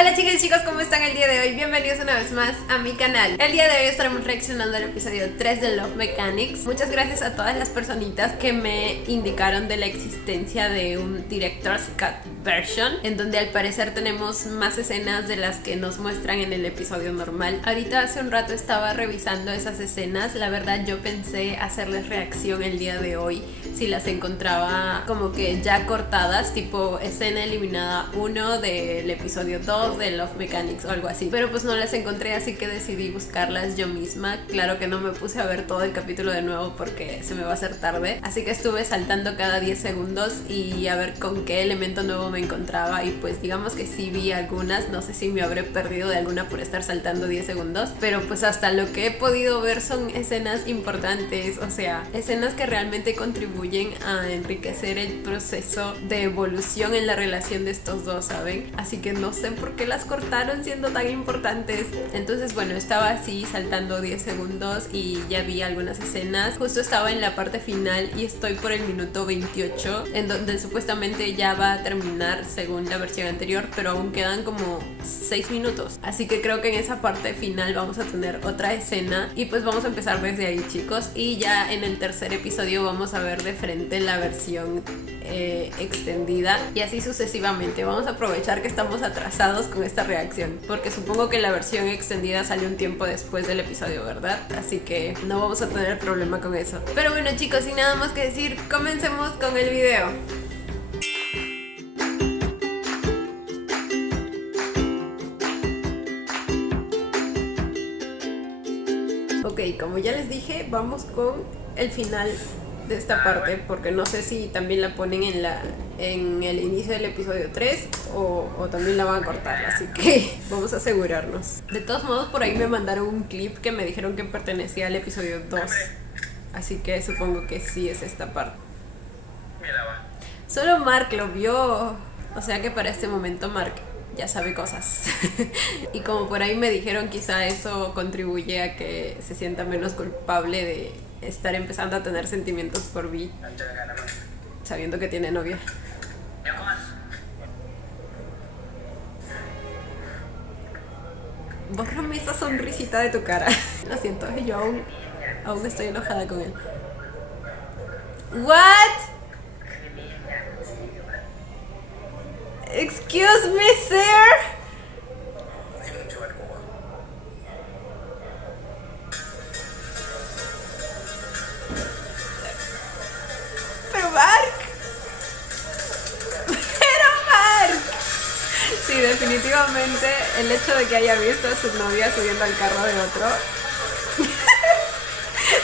Hola chicas y chicos, ¿cómo están el día de hoy? Bienvenidos una vez más a mi canal. El día de hoy estaremos reaccionando al episodio 3 de Love Mechanics. Muchas gracias a todas las personitas que me indicaron de la existencia de un Director's Cut version, en donde al parecer tenemos más escenas de las que nos muestran en el episodio normal. Ahorita hace un rato estaba revisando esas escenas. La verdad yo pensé hacerles reacción el día de hoy si las encontraba como que ya cortadas, tipo escena eliminada 1 del episodio 2 de Love Mechanics o algo así, pero pues no las encontré, así que decidí buscarlas yo misma. Claro que no me puse a ver todo el capítulo de nuevo porque se me va a hacer tarde, así que estuve saltando cada 10 segundos y a ver con qué elemento nuevo me encontraba, y pues digamos que sí vi algunas. No sé si me habré perdido de alguna por estar saltando 10 segundos, pero pues hasta lo que he podido ver son escenas importantes, o sea, escenas que realmente contribuyen a enriquecer el proceso de evolución en la relación de estos dos, ¿saben? Así que no sé por qué las cortaron siendo tan importantes. Entonces bueno, estaba así saltando 10 segundos y ya vi algunas escenas. Justo estaba en la parte final y estoy por el minuto 28, en donde supuestamente ya va a terminar según la versión anterior, pero aún quedan como 6 minutos. Así que creo que en esa parte final vamos a tener otra escena y pues vamos a empezar desde ahí, chicos, y ya en el tercer episodio vamos a ver de frente la versión extendida y así sucesivamente. Vamos a aprovechar que estamos atrasados con esta reacción porque supongo que la versión extendida salió un tiempo después del episodio, ¿verdad? Así que no vamos a tener problema con eso. Pero bueno chicos, sin nada más que decir, comencemos con el video. Ok, como ya les dije, vamos con el final de esta parte, porque no sé si también la ponen en el inicio del episodio 3 o también la van a cortar, así que vamos a asegurarnos. De todos modos, por ahí me mandaron un clip que me dijeron que pertenecía al episodio 2, así que supongo que sí es esta parte. Solo Mark lo vio, o sea que para este momento Mark ya sabe cosas. Y como por ahí me dijeron, quizá eso contribuye a que se sienta menos culpable de estar empezando a tener sentimientos por Vi, sabiendo que tiene novia. Bórrame esa sonrisita de tu cara. Lo siento, yo aún estoy enojada con él. What? Excuse me, sir. Pero Mark. Sí, definitivamente el hecho de que haya visto a su novia subiendo al carro de otro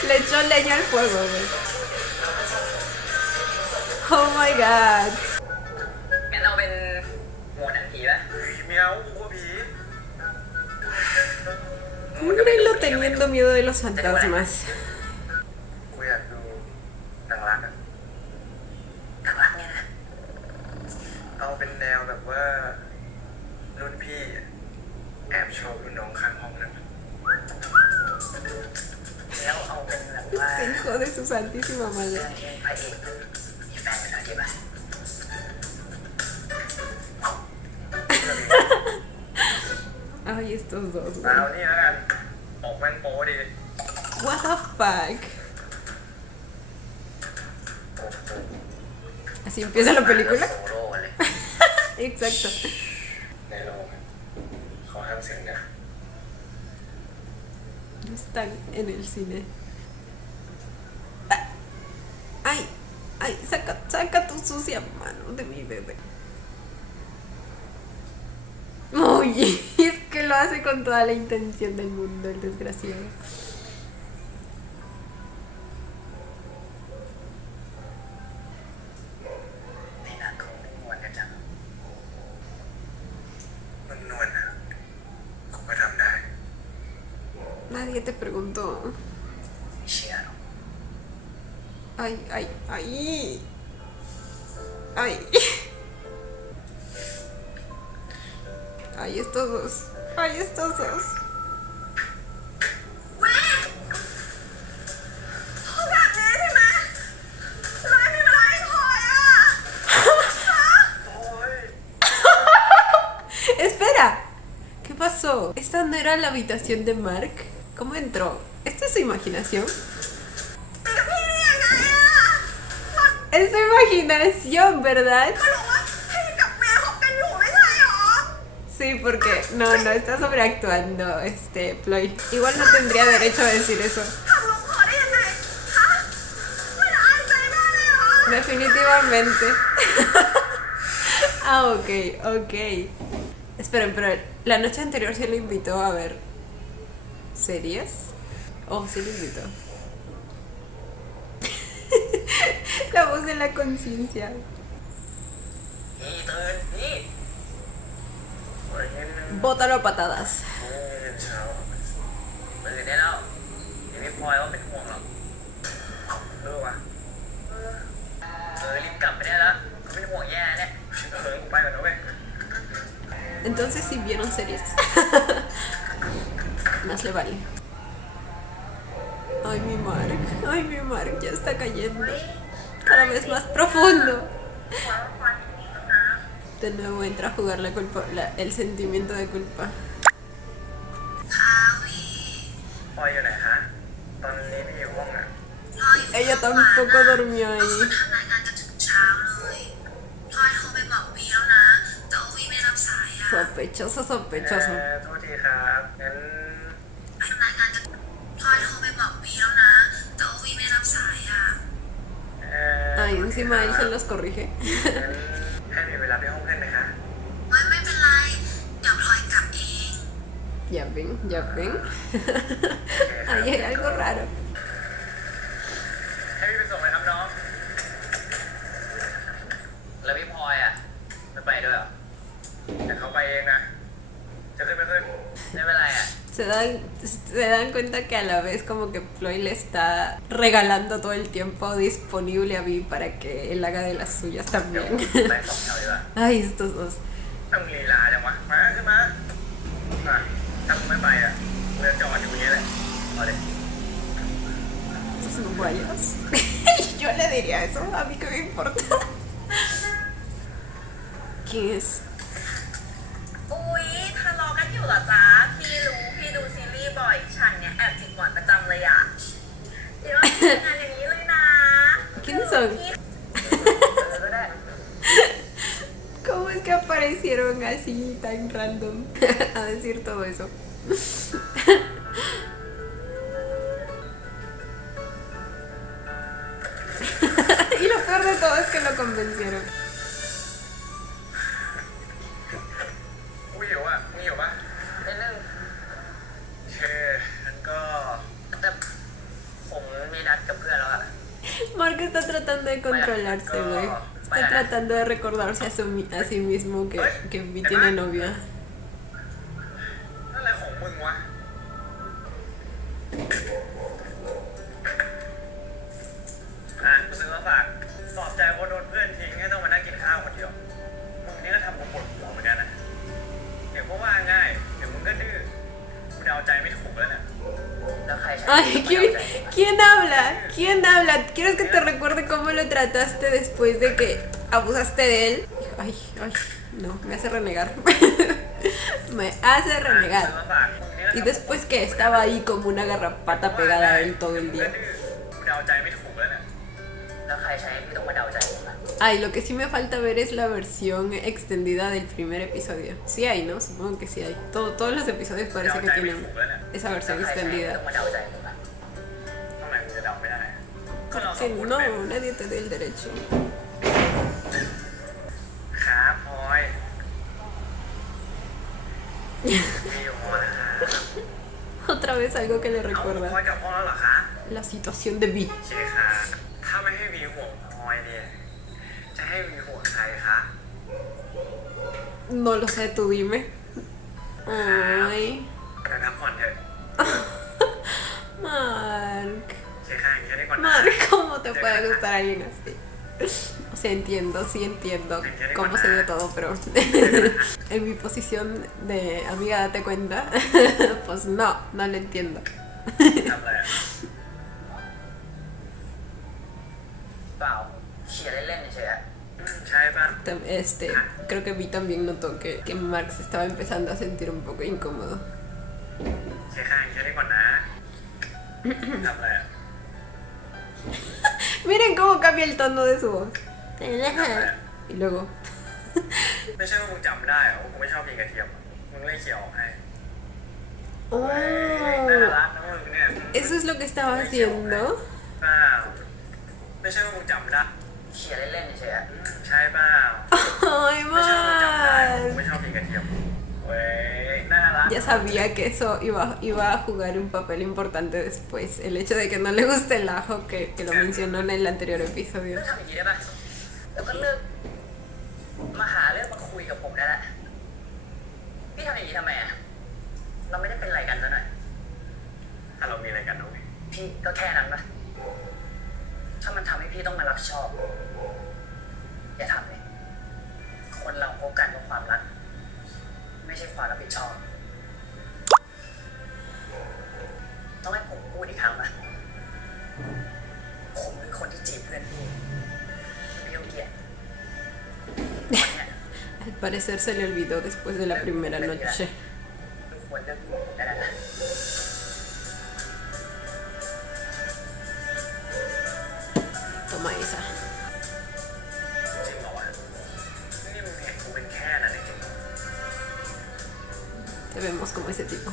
le echó leña al fuego, güey. Oh my god. Mírenlo teniendo miedo de los fantasmas. Este hijo de su santísima madre. Ay, estos dos, güey. What the fuck. ¿Así empieza la película? Exacto. No están en el cine. Ay, ay, saca tu sucia mano de mi bebé. Oye, es que lo hace con toda la intención del mundo, el desgraciado. Nadie te preguntó. Ay, ay, ay. Ay. Ay, estos dos. Ay, estos dos. Espera. pasó? ¿Esta no era la habitación de Mark? ¿Cómo entró? ¿Esto es su imaginación? Es su imaginación, ¿verdad? Sí, porque no está sobreactuando Ploy. Igual no tendría derecho a decir eso. Definitivamente. Ah, ok. Esperen, pero la noche anterior sí le invitó a ver series. Oh, sí le invitó. La voz de la conciencia. Bótalo a patadas. Entonces sí vieron series. Más le vale. Ay, mi Mark ya está cayendo. Cada vez más profundo. De nuevo entra a jugar la culpa, el sentimiento de culpa. Ella tampoco durmió ahí. Sospechoso. Ay, encima él se los corrige. Ya ven. Ahí hay algo raro. Se dan cuenta que a la vez como que Ploy le está regalando todo el tiempo disponible a Vi para que él haga de las suyas también. Ay, estos dos. Estos guayos. Yo le diría eso, a mí qué me importa. ¿Quién es? ¿Quiénes son? ¿Cómo es que aparecieron así tan random a decir todo eso? Y lo peor de todo es que lo convencieron. Mark está tratando de controlarse, güey. Está tratando de recordarse a sí mismo que Vi tiene novia. Ay, ¿quién habla? ¿Quieres que te recuerde cómo lo trataste después de que abusaste de él? Ay, no, me hace renegar. Me hace renegar. Y después que estaba ahí como una garrapata pegada a él todo el día. Ay, lo que sí me falta ver es la versión extendida del primer episodio. Sí hay, ¿no? Supongo que sí hay. Todos los episodios parece que tienen esa versión extendida. Que no, nadie te dé el derecho. Otra vez algo que le recuerda la situación de Vi. No lo sé, tú dime. Ay. Mark, ¿cómo te puede gustar alguien así? O sea, sí entiendo cómo se dio todo, pero en mi posición de amiga date cuenta, pues no lo entiendo. creo que Vi también notó que Mark se estaba empezando a sentir un poco incómodo. ใช้ข้างแค่นี้ก่อนนะทำอะไรอ่ะ Miren cómo cambia el tono de su voz. Y luego. ไม่ใช่ว่ามึงจำได้เหรอว่ากูไม่ชอบกินกระเทียมมึงเลยเขี่ยออกให้ Oh, น่ารักนะมึงเนี่ย eso es lo que estaba haciendo. เปล่าไม่ใช่ว่ามึงจำได้เขี่ยเล่นๆเฉยๆใช่เปล่า Ay, ไม่ใช่ว่ามึงจำได้ว่ากู Mark. ไม่ชอบกินกระเทียมเว้ยน่ารัก Ya sabía que eso iba a jugar un papel importante después. El hecho de que no le guste el ajo, que lo mencionó en el anterior episodio. ทำอย่างนี้ได้ปะแล้วก็เลิกมาหาเรื่องมาคุยกับผมได้ละพี่ทำอย่างนี้ทำไมอ่ะเราไม่ได้เป็นอะไรกันซะหน่อย ถ้าเรามีอะไรกันนะเว้ย พี่ก็แค่นั้นนะถ้ามันทำให้พี่ต้องมารับผิดชอบอย่าทำเลยคนเราพบกันเพราะความรักไม่ใช่ความรับผิดชอบต้องให้ผมพูดอีกครั้งนะผมคือคนที่จีบเพื่อนพี่ต้องเกลียดวันเนี้ย Al parecer se le olvidó después de la primera noche. ทุกคนเลิกอยู่ได้แล้วนะ Toma esa. จริงเหรอวะนี่มึงเห็นกูเป็นแค่นั้นเอง Te vemos como ese tipo.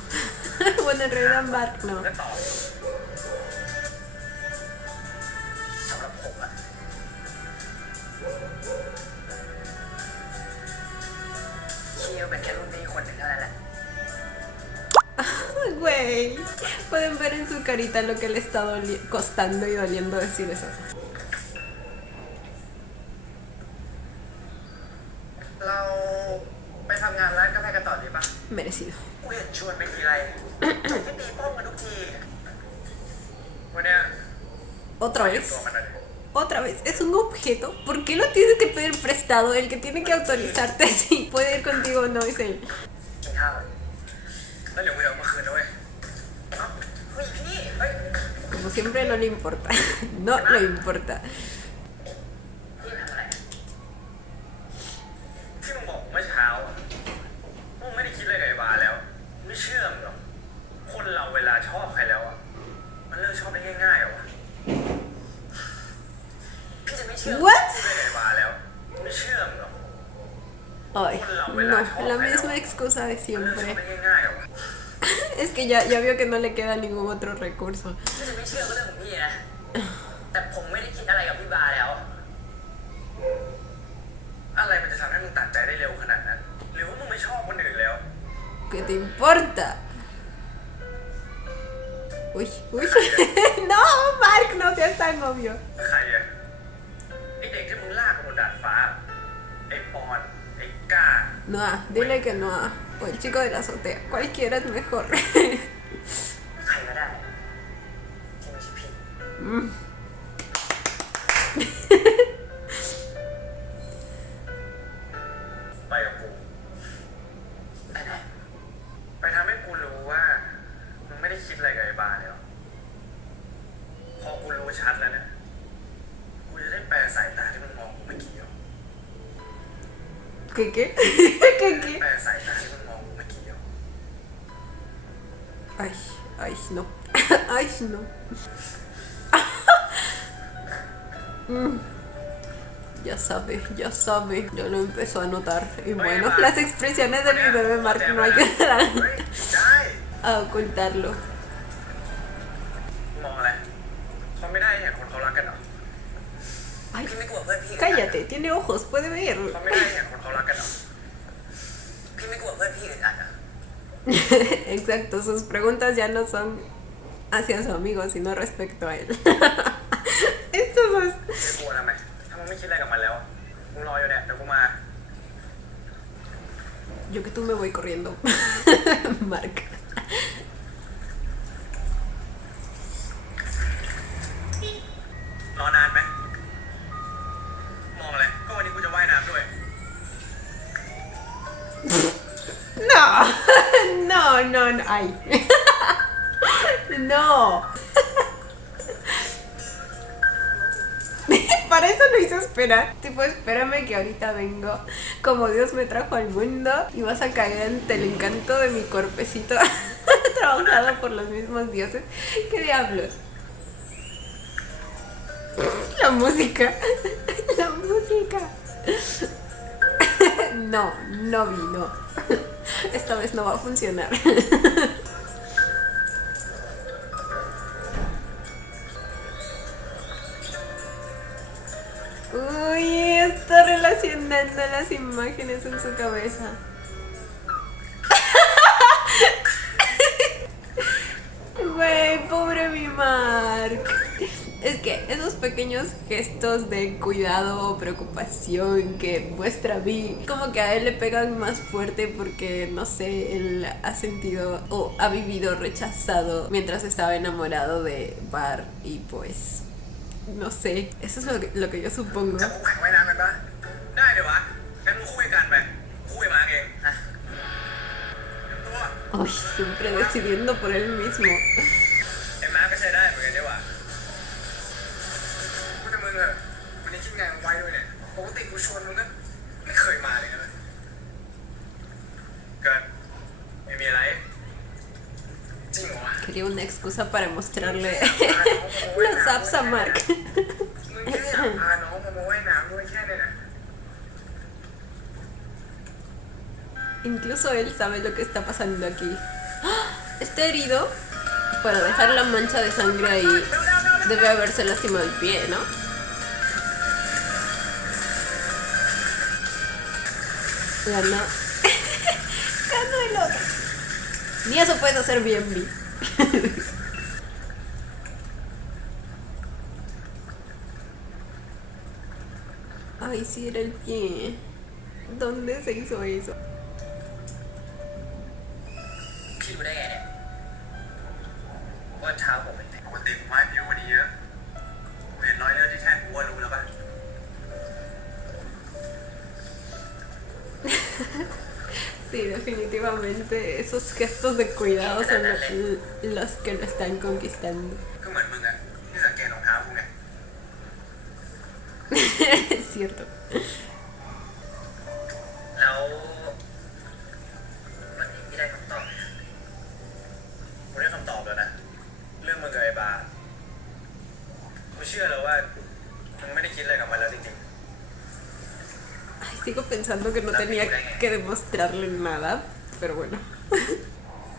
Bueno, en realidad Mark no. แล้วต่อ สำหรับผมอะคิวเป็นแค่รุ่นพี่คนหนึ่งเท่านั้นแหละ Güey, pueden ver en su carita lo que le está costando y doliendo decir eso. เราไปทำงานร้านกาแฟกันต่อดีปะ Merecido. กูเห็นชวนไปทีไรจบที่ตีป้อมกันทุกทีวันเนี้ย Otra เตรียม vez. ตัวมันหน่อยดิ Otra vez. Es un objeto. ¿Por qué lo tienes que pedir prestado? El que tiene que autorizarte si puede ir contigo o no es él. กินข้าวอะ แล้วเดี๋ยวกูเดี๋ยวเอามาคืนนะเว้ย เอ้าเฮ้ยพี่เฮ้ย Como siempre no le importa. No le importa. พี่ทำอะไรอะ ที่มึงบอกเมื่อเช้าอะมึงไม่ได้คิดอะไรกับไอ้บาร์แล้ว ไม่เชื่อมึงหรอกคนเราเวลาชอบใครแล้วอะมันเลิกชอบได้ง่ายๆเหรอวะ พี่จะไม่เชื่อ What? คิดอะไรกับไอ้บาร์แล้ว ไม่เชื่อมึงหรอก Ay, no. La misma excusa de มันเลิกชอบ siempre. ได้ง่ายๆเหรอวะ Es que ya vio que no le queda ningún otro recurso. พี่จะไม่เชื่อก็เรื่องของพี่นะ แต่ผมไม่ได้คิดอะไรกับพี่บาร์แล้ว อะไรมันจะทำให้มึงตัดใจได้เร็วขนาดนั้น หรือว่ามึงไม่ชอบคนอื่นแล้ว ¿Qué te importa? Uy, uy. No, Mark, no seas tan obvio. ใครอะไอเด็กที่มึงลากบนดาดฟ้า ไอปอน ไอก้า Noah, dile que Noah. O el chico de la azotea. Cualquiera es mejor. ใครก็ได้ที่ไม่ใช่พี่ ไปกับกู ไปไหน ไปทำให้กูรู้ว่า มึงไม่ได้คิดอะไรกับไอ้บาร์เลยหรอกพอกูรู้ชัดแล้วเนี่ย กูจะได้แปลสายตาที่มึงมองกูเมื่อกี้หรอ ¿Qué qué? ¿Qué qué? แปลสายตาที่มึงมองกูเมื่อกี้หรอ Ay, ay, no. Ay, no. Ya sabe, ya sabe. Ya lo empezó a notar. Y bueno, las expresiones de mi bebé Mark no ayudarán เฮ้ยได้ a ocultarlo. มองอะไรเขาไม่ได้เห็นคนเขารักกันเหรอ Ay, พี่ไม่กลัวเพื่อนพี่ cállate, tiene ojos, puede ver. เขาไม่ได้เห็นคนเขารักกันเหรอ พี่ไม่กลัวเพื่อนพี่อึดอัดเหรอ Exacto, sus preguntas ya no son hacia su amigo, sino respecto a él. Estos dos. ไม่กลัวทำไม ถ้ามึงไม่คิดอะไรกับมันแล้ว มึงรออยู่เนี่ย เดี๋ยวกูมา Yo que tú me voy corriendo. Mark. รอนานไหม มองอะไร ก็วันนี้กูจะว่ายน้ำด้วย No, no, no, no. Ay. No. para eso lo hice esperar. Tipo, espérame que ahorita vengo como Dios me trajo al mundo y vas a caer ante el encanto de mi cuerpecito trabajado por los mismos dioses. ¿Qué diablos? La música. La música. No, no vino. Esta vez no va a funcionar. Uy, está relacionando las imágenes en su cabeza. Güey, pobre mi Mark. Es que esos pequeños gestos de cuidado o preocupación que muestra Vi, como que a él le pegan más fuerte porque, no sé, él ha sentido o ha vivido rechazado mientras estaba enamorado de Bar y pues... no sé, eso es lo que yo supongo. จะคู่แข่งว่ายน้ำกันปะได้เดี๋ยววะงั้นมึงคุยกันไปคุยมาเองฮะตัว Ay, siempre decidiendo por él mismo. ไอ้ม้าก็ใช้ได้เหมือนกันดีกว่าพูดแต่มึงเหรอวันนี้คิดงานไว้ด้วยเนี่ยปกติกูชวนมึงก็ไม่เคยมาเลยนะเกิดไม่มีอะไรจริงเหรอวะ Quería una excusa para mostrarle los apps a Mark. มึงแค่อยากพาน้องมาว่ายน้ำด้วยแค่เนี่ยนะ Incluso él sabe lo que está pasando aquí. ¡Ah! Está herido. Para dejar la mancha de sangre ahí, debe haberse lastimado el pie, ¿no? Ganó. Ganó el otro. Ni eso puedes hacer bien, Vi. Ay, sí, era el pie. ¿Dónde se hizo eso? พี่รู้ได้ไงเนี่ยว่าเท้าผมเป็นแผล ปกติผมว่าผิววันนี้เยอะผมเห็นรอยเลือดที่แขนกูว่ารู้แล้วป่ะ Sí, definitivamente esos gestos de cuidado son los que lo están conquistando. ก็เหมือนมึงอะที่สังเกตรองเท้ากูไง Es cierto. แล้ววันนี้พี่ได้คำตอบไหม กูได้คำตอบแล้วนะเรื่องมึงกับไอ้บาร์กูเชื่อแล้วว่ามึงไม่ได้คิดอะไรกับมันแล้วจริง Ay, sigo pensando que no tenía que demostrarle nada, pero bueno.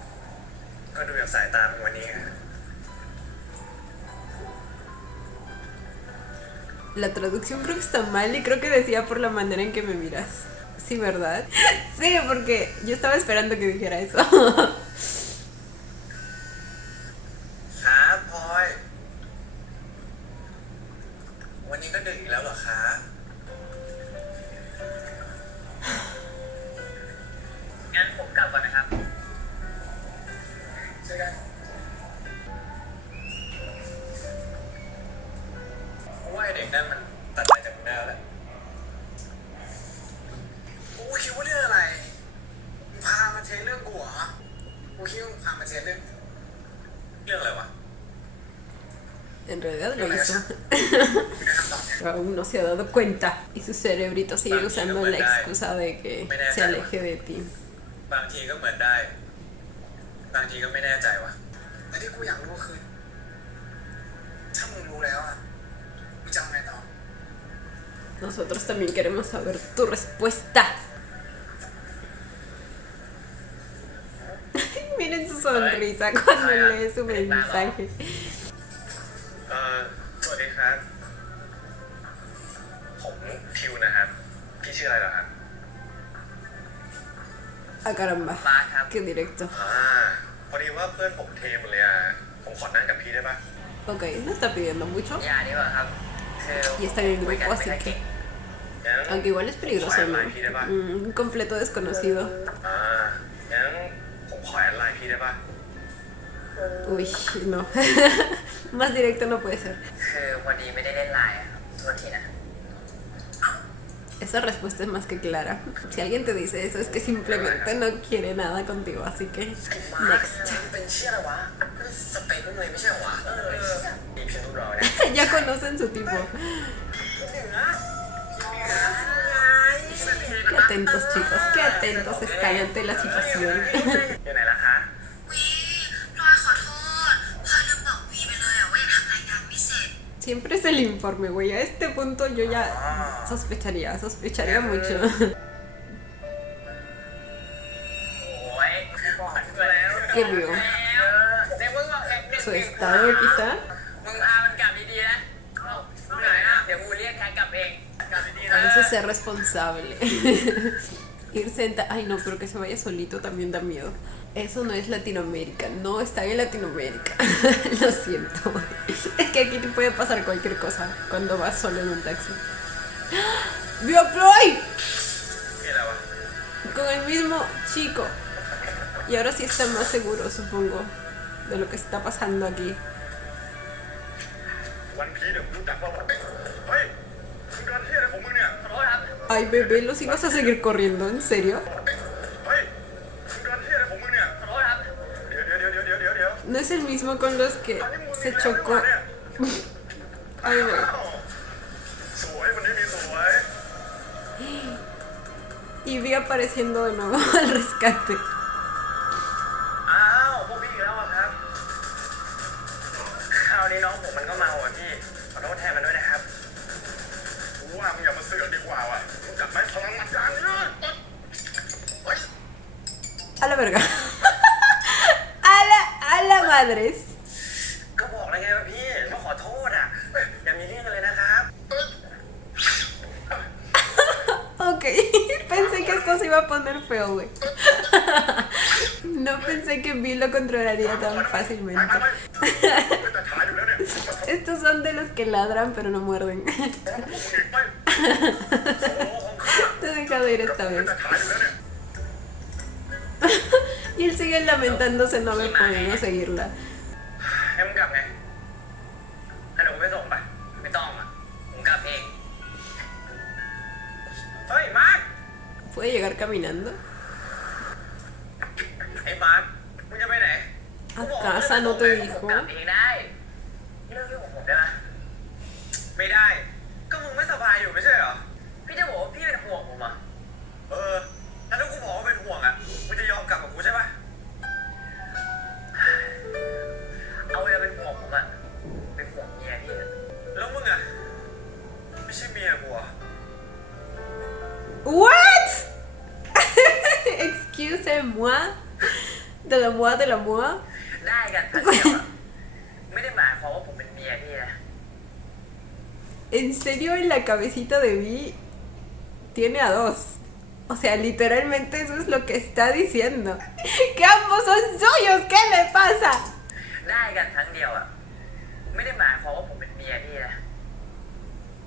ๆก็ดูจากสายตามึงวันนี้ไง La traducción creo que está mal y creo que decía por la manera en que me miras. Sí, ¿verdad? Sí, porque yo estaba esperando que dijera eso. ครับพลอยวันนี้ก็ดึกอีกแล้วเหรอคะ งั้นผมกลับก่อนนะครับ ใช่กันว่าไอ้เด็กนั่นมันตัดใจจากมึงได้แล้วแหละกูคิดว่าเรื่องอะไรมึงพามาเทเรื่องกูเหรอกูคิดว่ามึงพามาเทเรื่องอะไรวะ En realidad lo hizo. ไม่ได้คำตอบเนี่ย Pero aún no se ha dado cuenta. Y su cerebrito sigue usando la excusa de que se aleje de ti. บางทีก็เหมือนได้ บางทีก็ไม่แน่ใจว่ะแต่ที่กูอยากรู้คือ ถ้ามึงรู้แล้วอ่ะมึงจะเอาไงต่อ Nosotros también queremos saber tu respuesta. Miren su sonrisa cuando lee su mensaje. สวัสดีครับ ผมทิวนะครับ พี่ชื่ออะไรเหรอครับ Ah, caramba. Baja. Qué directo. พอดีว่าเพื่อนผมเทหมดเลยอ่ะ ผมขอนั่งกับพี่ได้ปะ Ok, no está pidiendo mucho. อย่าดีกว่าครับคือ Y está en el คุยกัน grupo, ไม่ así ได้เก่ง que... Aunque igual es peligroso, ¿no? Un completo desconocido. งั้นผมขอแอดไลน์พี่ได้ปะ Uy, no. Más directo no puede ser. คือวันนี้ไม่ได้เล่นไลน์อะโทษทีนะ Esa respuesta es más que clara. Si alguien te dice eso es que simplemente no quiere nada contigo, así que ไอ้มา next. เป็นเชี่ยอะไรวะสเปคมึงเลยไม่ใช่เหรอวะมีเพียงรูปรอยนะ Ya conocen su tipo. ว Qué atentos, chicos, qué atentos están ante la situación. อยู่ไหนล่ะคะ วีพลอยขอโทษพลอยลืมบอกวีไปเลยอะว่ายังทำรายงานไม่เสร็จ Siempre es el informe, güey. A este punto yo ya sospecharía mucho. โอ้ยบอกมาแล้ว ¿Qué vio? เดี๋ยวมึงบอกเอง Su estado, quizá. มึงพามันกลับดีๆนะเหนื่อยนะเดี๋ยวกูเรียกใครกลับเองกลับดีๆ A นะ veces ser responsable. Irse Ay, no, pero que se vaya solito también da miedo. Eso no es Latinoamérica. No está en Latinoamérica. Lo siento. Es que aquí te puede pasar cualquier cosa cuando vas solo en un taxi. ¡Vio a Floyd! มีอะไรวะ Con el mismo chico. Y ahora sí está más seguro, supongo, de lo que está pasando aquí. วันพีเดี๋ยวรู้จักว่าเฮ้ยมึงเดินเที่ยวอะไรของมึงเนี่ย ขอโทษครับ Ay, bebé, ¿los ibas a seguir corriendo? ¿En serio? เฮ้ยมึงเดินเที่ยวอะไรของมึงเนี่ย ขอโทษครับ เดี๋ยว No es el mismo con los que อันนี้มึง se chocó. เนี่ย Ay, güey. อ้าวสวยวันนี้มีสวย Y vi apareciendo de nuevo al rescate. อ้าวพวกพี่อีกแล้วอะครับคราวนี้น้องผมมันก็เมาอ่ะพี่ขอโทษแทนมันด้วยนะครับกูว่ามึงอย่ามาเสือกดีกว่าว่ะรู้จักไหมพลังมันจางเนี่ยเฮ้ย A la verga. A la madres. ก็บอกแล้วไงว่าพี่มาขอโทษอ่ะอย่ามีเรื่องกันเลยนะครับ Ok. Pensé que esto se iba a poner feo, güey. No pensé que Vi lo controlaría tan fácilmente. แต่ถ่ายอยู่แล้วเนี่ย Estos son de los que ladran pero no muerden. พวกมึงอีกไปโอ้โหของข้า Te he dejado ir esta vez. แต่ถ่ายอยู่แล้วเนี่ย Y él sigue lamentándose no haber podido seguirla. ให้มึงกลับไง ให้หนูไปส่งไปไม่ต้องอ่ะผมกลับเอง เฮ้ยมาร์ค ¿Puede llegar caminando? ไอ้มาร์คมึงจะไปไหน A casa no te ผม dijo. กลับเองได้เรื่องของผมได้ไหม ไม่ได้ ก็มึงไม่สบายอยู่ไม่ใช่เหรอ พี่จะบอกว่าพี่เป็นห่วงผมอ่ะ แล้วถ้ากูบอกว่าเป็นห่วงอ่ะ มึงจะยอมกลับกับกูใช่ปะ เอาเวลาเป็นห่วงผมอ่ะเป็นห่วงเมียพี่อะ แล้วมึงอ่ะ ไม่ใช่เมียกูอ่ะ What? Excusez-moi. De la moi, de la moi. ได้กันพันเดียวอะไม่ได้หมายความว่าผมเป็นเมียพี่นะ En serio, en la cabecita de Vi tiene a dos. O sea, literalmente eso es lo que está diciendo. Que ambos son suyos. ¿Qué le pasa? ได้กันครั้งเดียวอ่ะไม่ได้หมายความว่าผมเป็นเมียพี่นะ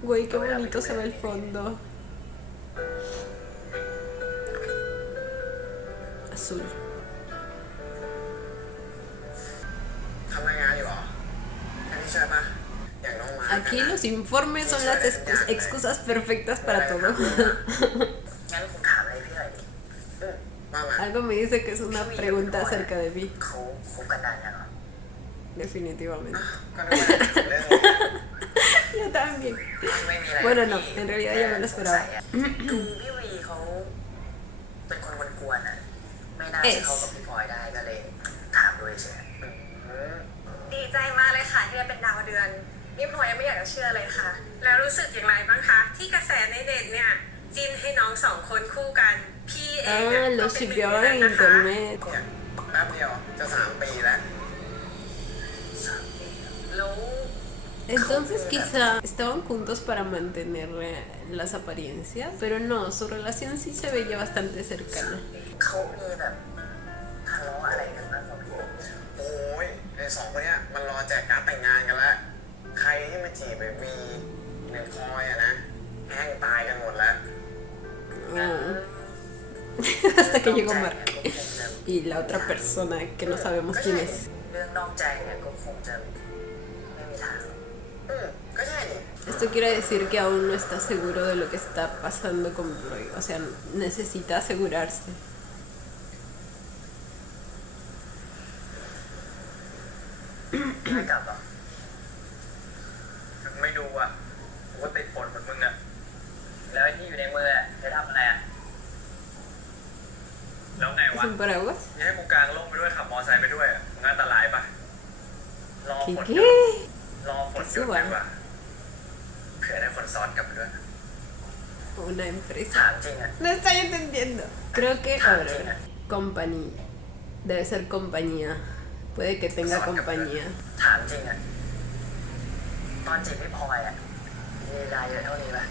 Güey, qué bonito se ve el fondo. Azul. ทำงานอยู่เหรออันนี้ใช่ปะอย่างน้องมาร์ค Aquí los informes son las excusas perfectas para todo. งั้นผมถามอะไรพี่หน่อยดิ มามา Algo me dice que es una pregunta acerca de Vi. เขาคบกันนานยังอ่ะ Definitivamente. ก็นึกว่าเรื่อง Yo también. ไม่มีอะไร Bueno, no, พี่ en realidad ya me lo esperaba. คือพี่วีเขาเป็นคนกวนๆอ่ะไม่น่าจะเข้ากับพี่พลอยได้ก็เลยถามด้วยเฉย ดีใจมากเลยค่ะที่ได้เป็นดาวเดือนนี่พลอยยังไม่อยากจะเชื่อเลยค่ะ แล้วรู้สึกอย่างไรบ้างคะ ที่กระแสในเน็ตเนี่ยจิ้นให้น้องสองคนคู่กัน พี่เองอะ Ah, ก็ lo เป็นหนึ่งใน shippearon นั้น en นะคะ internet. แป๊บเดียวจะ3 ปีแล้ว แล้ว Entonces quizá estaban juntos para mantener las apariencias, pero no, su relación sí se veía bastante cercana. เขามีแบบทะเลาะอะไรกันบ้างไหมพี่ โอ้ยไอ้สองคนเนี้ยมันรอแจกการ์ดแต่งงานกันแล้ว ใครที่มาจีบไอ้วีหนึ่งพลอยอะนะแห้งตายกันหมดแล้ว Ah. Hasta que llegó Mark y la otra persona que no sabemos quién es. เรื่องนอกใจเนี่ยก็คงจะไม่มีทาง ก็ใช่นี่ Esto quiere decir que aún no está seguro de lo que está pasando con Bloy. O sea, necesita asegurarse. ไม่กลับหรอ ไม่ดูอ่ะกูก็ติดฝนเหมือนมึง แล้วไอ้ที่อยู่ในมืออะจะทำอะไรอะ แล้วไง ¿Es วะ un paraguas? นี่ให้กูกางร่มไปด้วยขับมอไซค์ไปด้วยอะมึงอันตรายปะรอ ¿Qué ฝนหยุด qué? รอฝนหยุดดีกว่าเผื่อได้คนซ้อนกลับไปด้วย Una empresa. ถามจริงอะ No estoy entendiendo. Creo que ahora China. company. Debe ser compañía. Puede que tenga compañía. ถามจริงอะตอนจีบพี่พลอยอะมีเวลาเยอะเท่านี้ปะ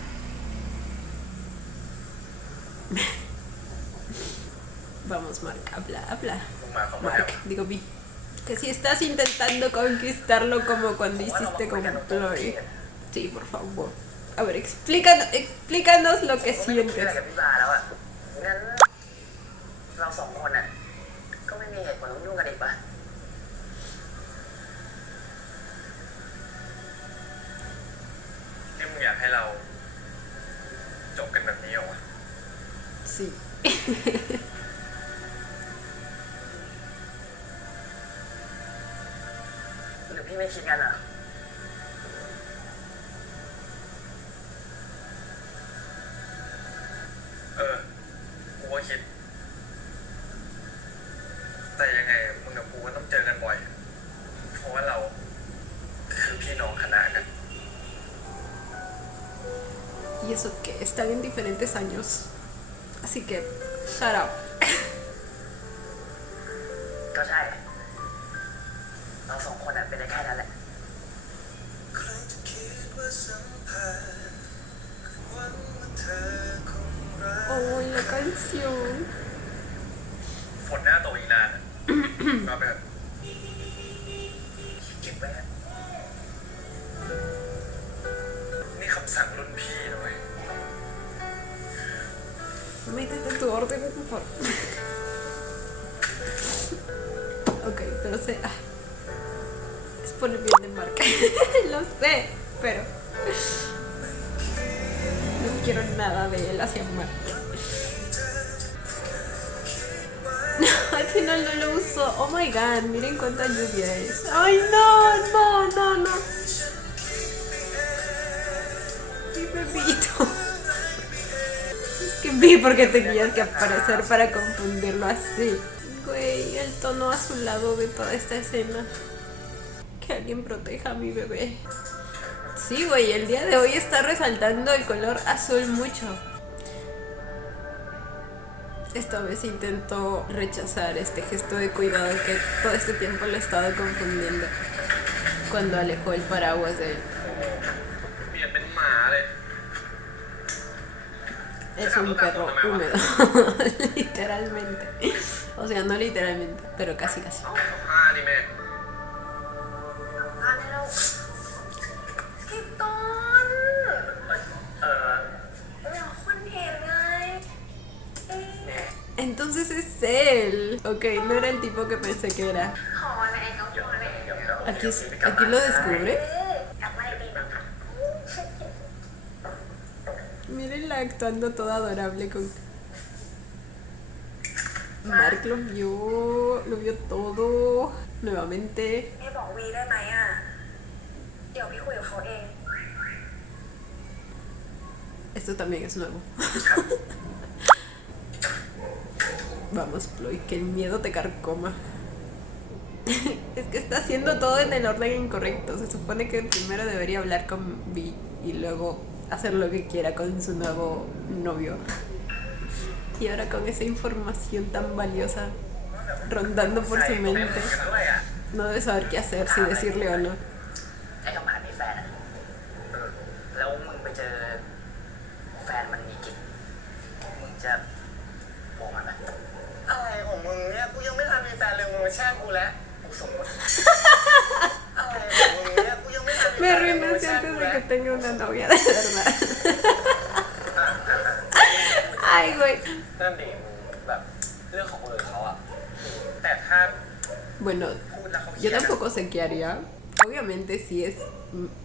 Vamos, Mark, habla, habla. มึงมาของมึงแล้ว Mark, digo, Vi. Que si estás intentando conquistarlo como cuando hiciste con Chloe. Sí, por favor. A ver, explícanos lo que ผมไม่ได้คิดอะไร sientes. กับพี่บาแล้วอะงั้นเราสองคนอะก็ไม่มีเหตุผลต้องยุ่งกันอีกปะ นี่มึงอยากให้เราจบกันแบบนี้เหรอวะ Sí. หรือพี่ไม่คิดกันอะ กูก็คิด แต่ยังไงมึงกับกูก็ต้องเจอกันบ่อย เพราะว่าเราคือพี่น้องคณะกัน Y eso que están en diferentes años. Así que, shut up. ก็ใช่ เราสองคนอะเป็นได้แค่นั้นแหละ Oh, la canción. ฝนหน้าตกอีกนานอะ มาไปเถอะ เก็บไว้อะ นี่คำสั่งรุ่นพี่นะเว้ย Métete en tu orden, por favor. Ok, pero sé. Es por el bien de Mark. Lo sé, pero. No quiero nada de él hacia Mark. No, al final no lo usó. Oh my god, miren cuánta lluvia es. Ay, no, no, no, no. Mi bebito. Es que vi porque tenías que aparecer para confundirlo así. Güey, el tono azulado de toda esta escena. Que alguien proteja a mi bebé. Sí, güey, el día de hoy está resaltando el color azul mucho. Esta vez intento rechazar este gesto de cuidado que todo este tiempo lo he estado confundiendo cuando alejó el paraguas de él. เปลี่ยนเป็นหมาเลย Es un perro húmedo, literalmente. O sea, no literalmente, pero casi casi. เอาผ้าดิแม่ บ้านให้เราพี่ต้นเราคนเห็นไงเอ๊ะ Entonces es él. Ok, no era el tipo que pensé que era. ขออะไรก็ขออะไร Aquí lo descubre. กลับมาดีนะคะ Mírenla actuando toda adorable con... Mark lo vio todo nuevamente. ให้บอกวีได้ไหมอ่ะ เดี๋ยวพี่คุยกับเขาเอง Esto también es nuevo. Vamos, Chloe, que el miedo te carcoma. Es que está haciendo todo en el orden incorrecto. Se supone que primero debería hablar con Vi y luego hacer lo que quiera con su nuevo novio. Y ahora con esa información tan valiosa rondando por su mente, กันด้วยอ่ะ no debe saber qué hacer, si decirle o no. ไอ้คำหามีแฟนอะแล้วมึงไปเจอแฟนมันมีกิ๊กมึงจะบอกมันไหมอะไรของมึงเนี่ย กูยังไม่ทันมีแฟนเลยมึงมาแช่งกูแล้ว กูสมมติอะไรของมึงเนี่ย กูยังไม่ทันมีแฟ Me นเลยมึง arruinas มาแช่ง antes กู de แล้ว que tenga una novia de verdad. Ay, güey. นั่นดิแบบเรื่องของคนอื่นเขาอ่ะ แต่ถ้า Bueno, พูดแล้วเขาเครี yo ยดอะ tampoco sé qué haría. Obviamente si es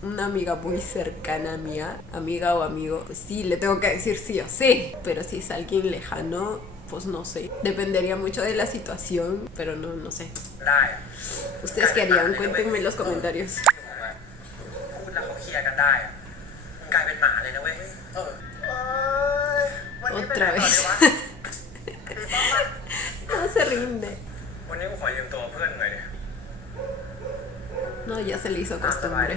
una amiga muy cercana mía, amiga o amigo, pues sí, le tengo que decir sí o sí. Pero si es alguien lejano, pues no sé. Dependería mucho de la situación, pero no sé. ได้อะ ¿Ustedes qué harían? Cuéntenme en los comentarios. พูดแล้วเขาเคลียร์กันได้อะมึงกลายเป็นหมาเลยนะเว้ย เออ Otra vez. No se rinde. วันนี้กูขอยืมตัวเพื่อนหน่อยดิ No, ya se le hizo ตามสบาย costumbre.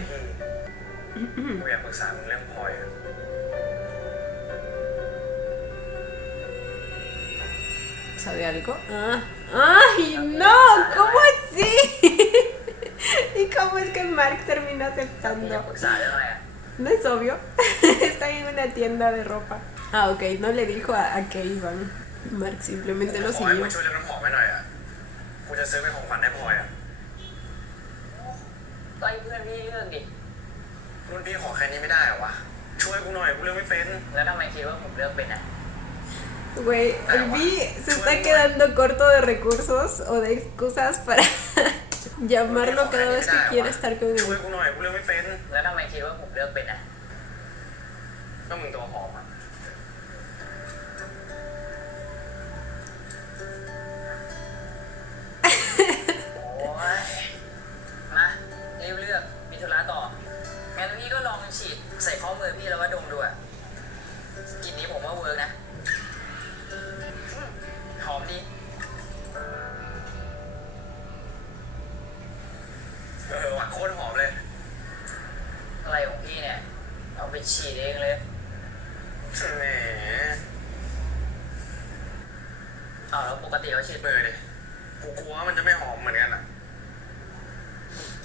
พี่กูอยากปรึกษามึงเรื่องพลอยอะ ¿Sabe algo? Ah. ¡Ay, no! ¿Cómo así? ¿Y cómo es que Mark termina มึงอยาก aceptando? ปรึกษาเรื่องอะไรอ่ะ No es obvio. Está en una tienda de ropa. Ah, ok. No le dijo a qué iban. Mark simplemente lo ขอให้ siguió. มึงช่วยเรื่องน้ำหอมให้หน่อยอ่ะ กูจะซื้อเป็นของขวัญให้พลอยอ่ะ ก็ให้เพื่อนพี่เลือกดิ รุ่นพี่ขอแค่นี้ไม่ได้เหรอวะ ช่วยกูหน่อยกูเลือกไม่เป็น แล้วทำไมคิดว่าผมเลือกเป็นอ่ะ Güey, el B se está quedando corto de recursos o de excusas para llamarlo cada vez que quiere estar con ช่วย él. กูหน่อยกูเลือกไม่เป็น แล้วทำไมคิดว่าผมเลือกเป็นอ่ะ ก็มึงตัวหอมอ่ะ โอ้ย มารีบเลือก มีธุระต่อ งั้นพี่ก็ลองฉีดใส่ข้อมือพี่แล้วว่าดมดูอ่ะกลิ่นนี้ผมว่าเวิร์กนะหอมดี ว่ะโคตรหอมเลย อะไรของพี่เนี่ย เอาไปฉีดเองเลย แหม อ้าวแล้วปกติเขาฉีด มือดิ กูกลัวว่ามันจะไม่หอมเหมือนกันอ่ะ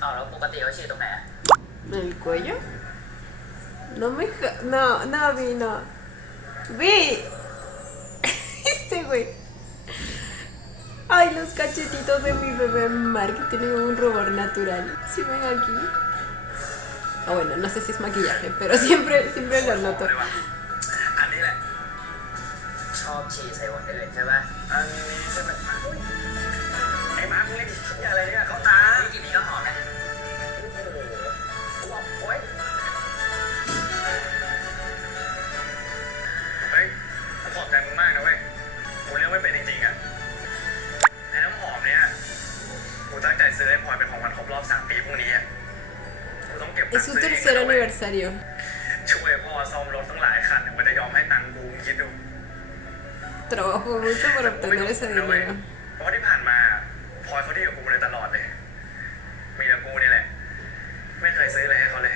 อ้าวแล้วปกติเขาฉีดตรงไหนอะ ¿El cuello? No me... No, no, Vi, no. Vi. Este güey. Ay, los cachetitos de mi bebé Mark tienen un rubor natural. Si ven aquí. Ah, bueno, no sé si es maquillaje, pero siempre lo noto. เลยว่ะอันนี้แหละ ชอบฉีดใส่คนอื่นใช่ปะ อันนี้ใช่ไหมไอ้มาร์คมึงเล่นเหี้ยอะไรเนี่ยเข้าตา กลิ่นนี้ก็หอมนะ โอ้โหกลัวโอ๊ยเฮ้ยกูขอบใจมึงมากนะเว้ย กูเลือกไม่เป็นจริงๆอ่ะไอ้น้ำหอมเนี่ยกูตั้งใจซื้อให้พลอยเป็นของวันครบรอบ3 ปีพรุ่งนี้อ่ะกูต้องเก็บตัง Es ค์ su ซื้อเอง tercer นะเว้ย aniversario. ช่วยพ่อซ่อมรถตั้งหลายคันมันจะยอมให้ตังค์กูมึงคิดดู Trabajó mucho para obtener ese dinero. เพราะว่าที่ผ่านมาพลอยเขาดีกับกูมาเลยตลอดเลย มีแต่กูนี่แหละ ไม่เคยซื้ออะไรให้เขาเลย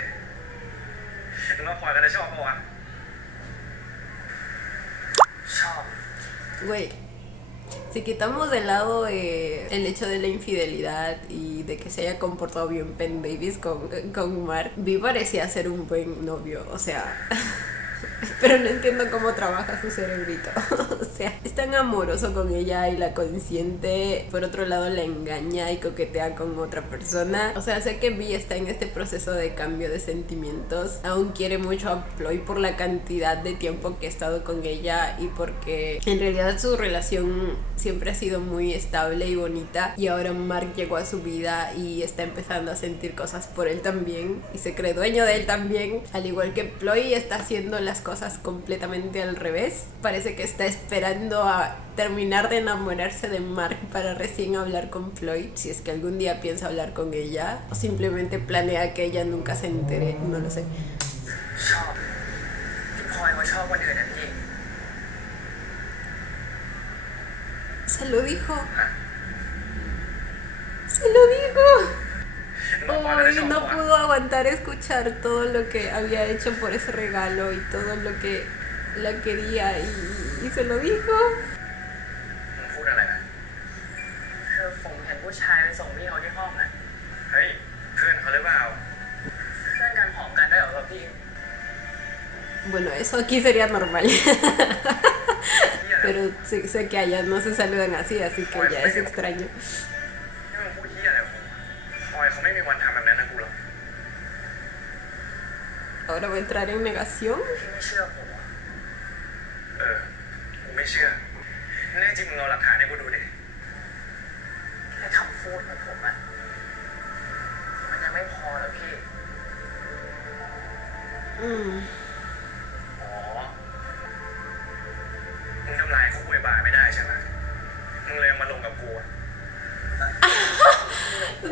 ถึงว่าพลอยก็จะชอบเขาวะ ชอบ Güey, si quitamos de lado el hecho de la infidelidad y de que se haya comportado bien Penn Davis con Mark, Vi parecía ser un buen novio, o sea... Pero no entiendo cómo trabaja su cerebrito. O sea, es tan amoroso con ella y la consiente. Por otro lado, la engaña y coquetea con otra persona. O sea, sé que Vi está en este proceso de cambio de sentimientos. Aún quiere mucho a Chloe por la cantidad de tiempo que ha estado con ella y porque en realidad su relación siempre ha sido muy estable y bonita. Y ahora Mark llegó a su vida y está empezando a sentir cosas por él también. Y se cree dueño de él también. Al igual que Chloe está haciendo las cosas completamente al revés. Parece que está esperando a terminar de enamorarse de Mark para recién hablar con Floyd, si es que algún día piensa hablar con ella, o simplemente planea que ella nunca se entere, no lo sé. ชอบที่พลอยเขาชอบคนอื่นนะพี่ Se lo dijo. Se lo dijo. น้องพลอยก็จะช Uy, อบ no เขาวะ pudo aguantar escuchar todo lo que había hecho por ese regalo y todo lo que la quería y se lo dijo. มึงพูดอะไรนะ คือผมเห็นผู้ชายไปส่งพี่เขาที่ห้องนะ เฮ้ย เพื่อนเขาหรือเปล่า เพื่อนกันหอมกันได้เหรอพี่ Bueno, eso aquí sería normal. Pero sé que allá no se saludan así que ya es extraño. นี่มึงพูดเหี้ยอะไรของมึงพลอยเขาไม่มีวันทำแบบนั้นนะกูหรอก Ahora va a entrar en negación. พี่ไม่เชื่อผมอะ กูไม่เชื่อ แน่จริงมึงเอาหลักฐานให้กูดูดิ แค่คำพูดของผมอะมันยังไม่พอเหรอพี่ อ๋อ มึงทำลายคู่ไอ้บาไม่ได้ใช่ไหมมึงเลยเอามาลงกับกูอะ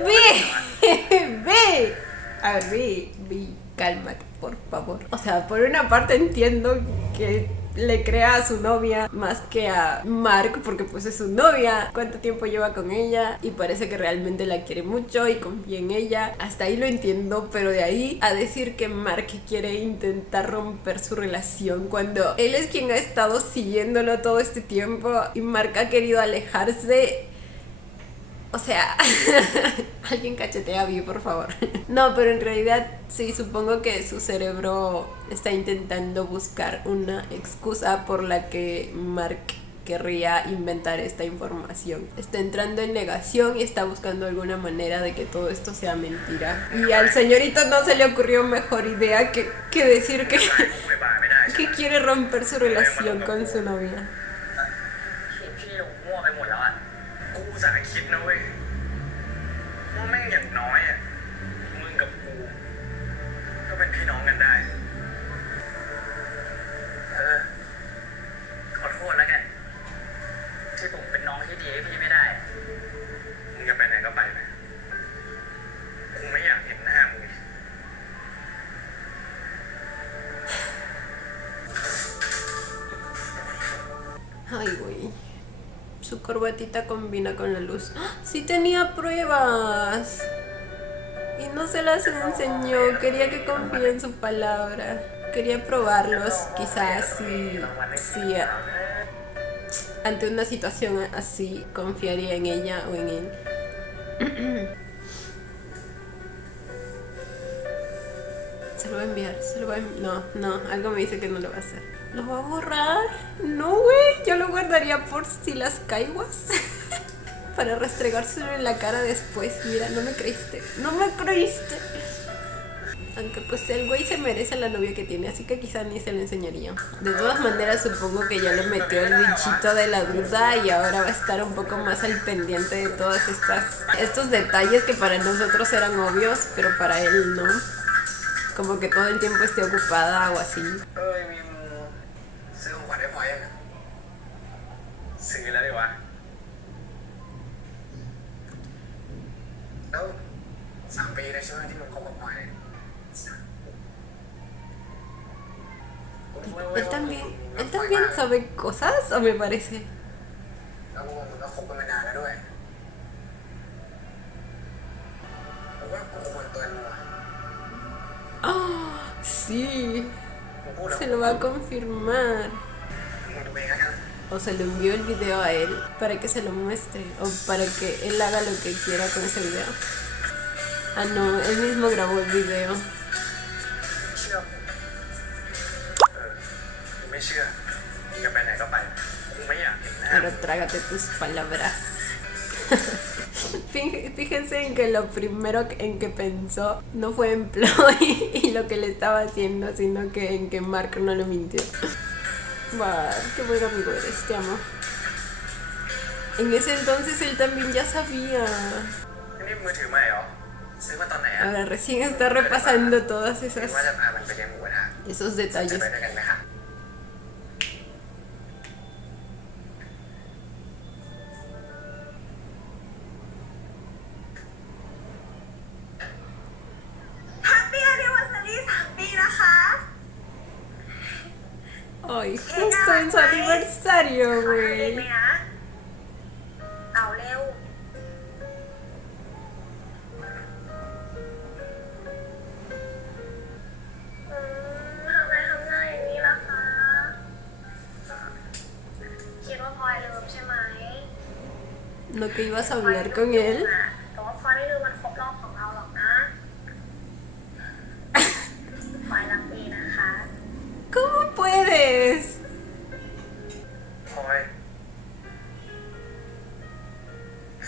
¡Vi! ¡Vi! A ver, Vi, cálmate, por favor. O sea, por una parte entiendo que le crea a su novia más que a Mark, porque pues es su novia, cuánto tiempo lleva con ella y parece que realmente la quiere mucho y confía en ella. Hasta ahí lo entiendo, pero de ahí a decir que Mark quiere intentar romper su relación cuando él es quien ha estado siguiéndolo todo este tiempo y Mark ha querido alejarse. O sea, alguien cachetea a Vi, por favor. No, pero en realidad sí, supongo que su cerebro está intentando buscar una excusa por la que Mark querría inventar esta información. Está entrando en negación y está buscando alguna manera de que todo esto sea mentira. Y al señorito no se le ocurrió mejor idea que decir que quiere romper su relación con su novia. พี่มั่วไปหมดแล้วอ่ะกูอุตส่าห์คิดนะเว้ยว่าแม่งอย่างน้อยอ่ะมึงกับกูก็เป็นพี่น้องกันได้ขอโทษแล้วกันที่ผมเป็นน้องที่ดีให้พี่ไม่ได้มึงจะไปไหนก็ไปนะกูไม่อยากเห็นหน้ามึง Ay, güey. Su corbatita combina con la luz. ¡Ah! Sí tenía pruebas. Y no se las enseñó. Quería que confíe en su palabra. Quería probarlos. Quizás si ante una situación así confiaría en ella o en él. Se lo va a enviar. No, algo me dice que no lo va a hacer. ¿Lo va a borrar? No, güey. Yo lo guardaría por si las caiguas. Para restregárselo en la cara después. Mira, no me creíste. Aunque pues el güey se merece a la novia que tiene, así que quizá ni se lo enseñaría. De todas maneras supongo que ya le metió el bichito de la duda y ahora va a estar un poco más al pendiente de todos estos detalles que para nosotros eran obvios, pero para él no. Como que todo el tiempo esté ocupada o así. ซื้อของขวัญให้พลอยยังซื้อแล้วดิวะแล้ว3 ปีได้ใช่ไหมที่มึงคบกับพลอย ¿Él también sabe cosas o me parece? แล้วมึงก็คบกันมานานแล้วด้วยผมว่ากูควรเตือนมึงว่ะ ¡Ah! Sí. Se lo va a confirmar. มึงดูเองแล้วกัน O se lo envió el video a él para que se lo muestre. O para que él haga lo que quiera con ese video. Ah, no, él mismo grabó el video. เชื่อผมกูไม่เชื่อมึงจะไปไหนก็ไปกูไม่อยากเห็นหน้า Pero trágate tus palabras. Fíjense en que lo primero en que pensó no fue en Ploy y lo que le estaba haciendo, sino que en que Mark no le mintió. Mark, qué buen amigo eres, te amo. En ese entonces él también ya sabía. นี่มือถือใหม่เหรอซื้อมาตอนไหนอ่ะ Ahora recién está repasando todas หรือว่าจะพามันไปเลี้ยงหมูกระทะ esos จะ detalles. ไปด้วยกันไหมคะ Happy Anniversary 3 ปีนะคะ Ay, justo en su aniversario, เล่น güey. ไหมนะเอาเร็วทำไมทำหน้าอย่างนี้ล่ะคะคิดว่าพลอยลืมใช่ไหม No que ibas a hablar con él. แต่ว่าพลอยไม่ลืมมันครบรอบของเราหรอกนะพลอยรักดีนะคะ ¿Cómo puedes? พลอย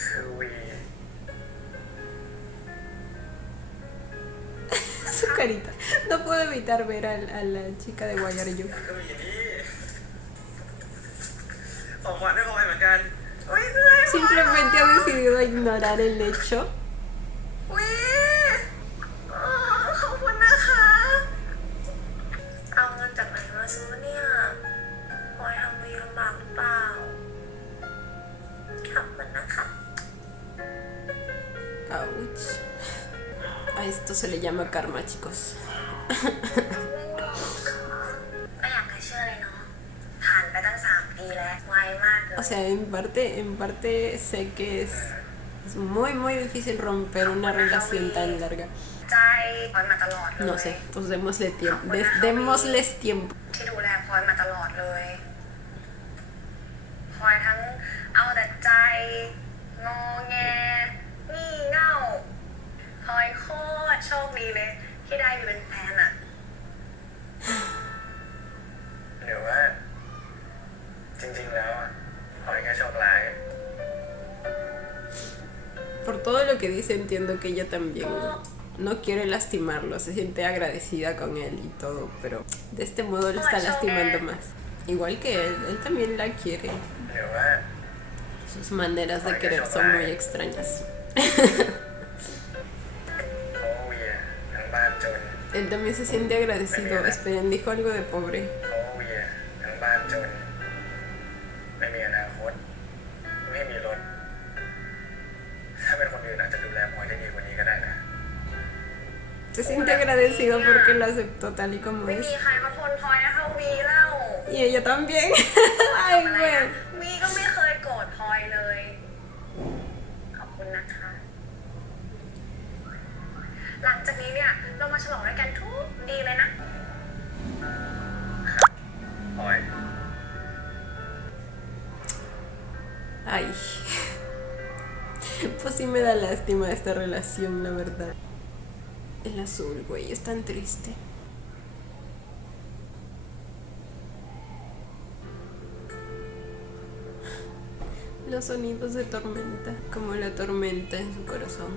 คือวี Su carita. No puedo evitar ver a la chica de Guayarillo. ก็มีนี่ของขวัญให้พลอยเหมือนกัน อุ้ยเรื่อย Simplemente ha decidido ignorar el hecho. อุ้ยขอบคุณนะคะ เอาเงินจากไหนมาซื้อเนี่ยพลอยทำวีลำบากหรือเปล่าขอบคุณนะคะ Ouch. A esto se le llama karma, chicos. ไม่อยากจะเชื่อเลยเนาะ O sea, en parte sé que es muy, muy difícil romper una relación tan larga. ใจพลอยมาตลอดเลย No sé, pues démosle tiempo. Démosles tiempo. ที่ดูแลพลอยมาตลอดเลยพลอยทั้งเอาแต่ใจงอแงงี่เง่าพลอยโคตรโชคดีเลยที่ได้มีเป็นแฟนอะ หรือว่า จริงๆแล้วอะพลอยแค่โชคร้าย Por todo lo que dice entiendo que ella también no quiere lastimarlo, se siente agradecida con él y todo, pero de este modo lo está lastimando más. Igual que él también la quiere. หรือว่า Sus maneras de querer son muy extrañas. เขาเวียทั้งบ้านจน Él también se siente agradecido. Esperen, dijo algo de pobre. เขาเวียทั้งบ้านจน ไม่มีอนาคต ไม่มีรถ ถ้าเป็นคนอื่นอาจจะดูแลพลอยได้ดีกว่านี้ก็ได้นะ Se siente agradecido porque lo aceptó tal y como ไม่มี es. ใครมาทนพลอยเท่าวีแล้ว Y ella también. Ay, อะไร güey. นะวีก็ไม่เคยโกรธพลอยเลย ขอบคุณนะคะ หลังจากนี้เนี่ยเรามาฉลองด้วยกันทุกดีเลยนะ พลอย Ay. Pues sí me da lástima esta relación, la verdad. El azul, güey, es tan triste. Los sonidos de tormenta, como la tormenta en su corazón.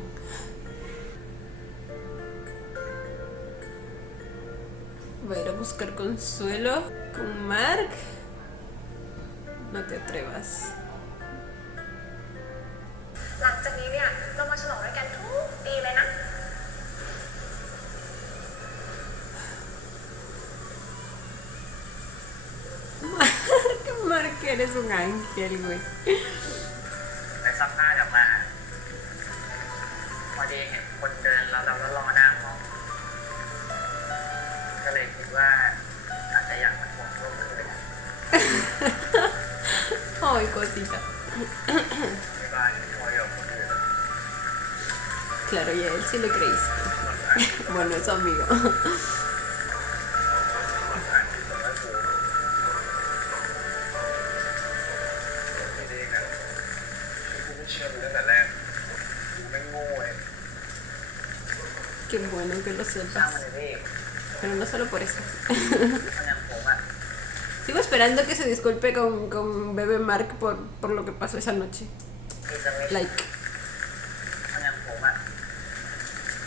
Voy a ir a buscar consuelo con Mark. No te atrevas. หลังจากนี้เนี่ยเรามาฉลองด้วยกันทุกดีเลยนะ Mark, eres un ángel, güey. ไปซักผ้ากลับมา พอดีเห็นคนเดินเรารอหน้าห้อง ก็เลยคิดว่าอาจจะอยากมาทวงร่วมคืน Ay, cosita. ที่บ้านพลอยกับคนอื่น Claro, y a él sí le creíste. Bueno, es su amigo. มาสานที่สำนักกูไม่ดีนะที่กูไม่เชื่อมึงตั้งแต่แรกกูไม่โง่เอง Qué bueno que lo ช่างมัน sepas. เลยพี่ Pero no solo por eso. คนอย่างผมอะ Sigo esperando que se disculpe con Bebe Mark por lo que pasó esa noche. พี่จะไม่ Like. คนอย่างผมอะ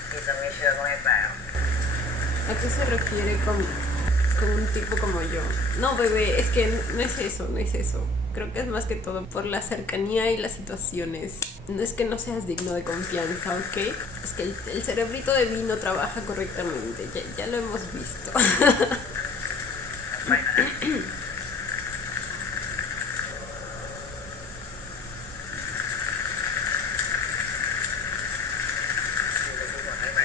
พี่จะไม่เชื่อก็ไม่แปลก ¿A qué se refiere con un tipo como yo? No, bebé, es que no es eso, no es eso. Creo que es más que todo por la cercanía y las situaciones. No es que no seas digno de confianza, ¿ok? Es que el cerebrito de Vi no trabaja correctamente, ya lo hemos visto. ไปนะ กูจะพูดก่อนได้ไหม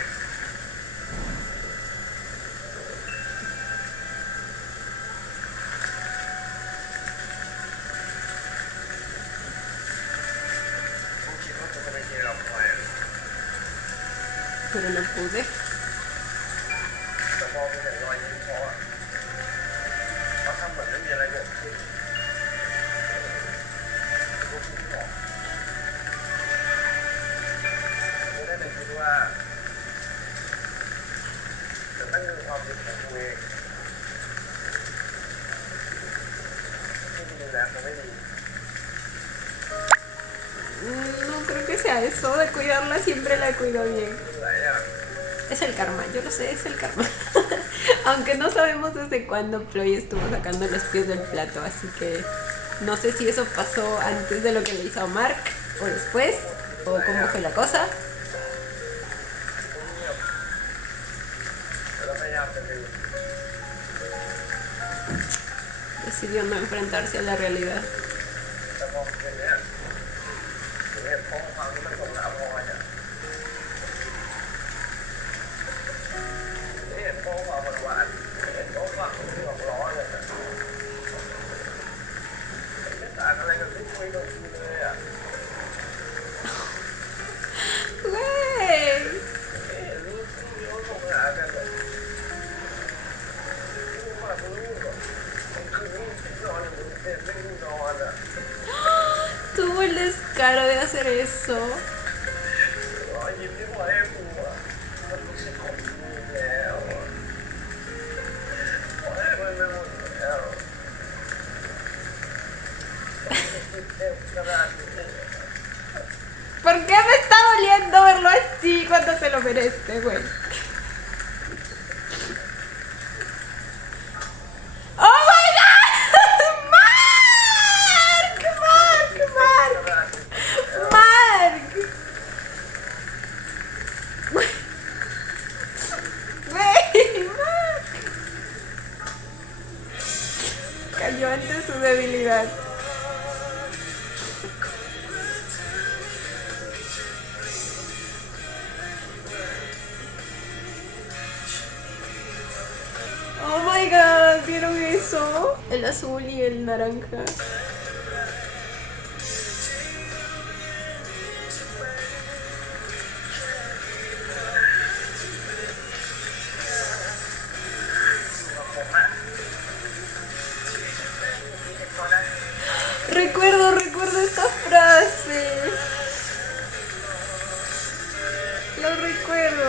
กูคิดว่ากูจะไปเที่ยวกับพลอยอะ Pero no pude. แต่พอกูเห็นรอยยิ้มเขาอะเขาทำเหมือนไม่มีอะไรเกิดขึ้นกูคิดไม่ออกกูได้แต่คิดว่าจะต้องมีความผิดของกูเองที่กูดูแลเขาไม่ดี No creo que sea eso, de cuidarla siempre la cuido bien. หลายอย่าง Es el karma, yo lo sé, es el karma. Aunque no sabemos desde cuándo Chloe estuvo sacando los pies del plato, así que no sé si eso pasó antes de lo que le hizo a Mark o después, o cómo fue la cosa. แล้วพยายามจะลืม Decidió no enfrentarse a la realidad. แต่พอคืนเนี้ยถึงเห็นข้อความที่มันส่งหาพลอยอะเห็นข้อความหวานๆเห็นข้อความที่หลอกล้อเลยอะไม่ต่างอะไรกับที่ hacer eso? รอยยิ้มที่พลอยให้กูอะมันไม่ใช่ของกูแล้วอะพลอยให้มันไปหมดแล้ว ¿Por qué me está doliendo verlo así cuando se lo merece, güey? ¡Oh my god! ¡Mark! ¡Mark! ¡Mark! ¡Mark! Güey, Mark. Cayó ante su debilidad. Oh my god, ¿vieron eso? El azul y el naranja. Recuerdo esta frase. Lo recuerdo.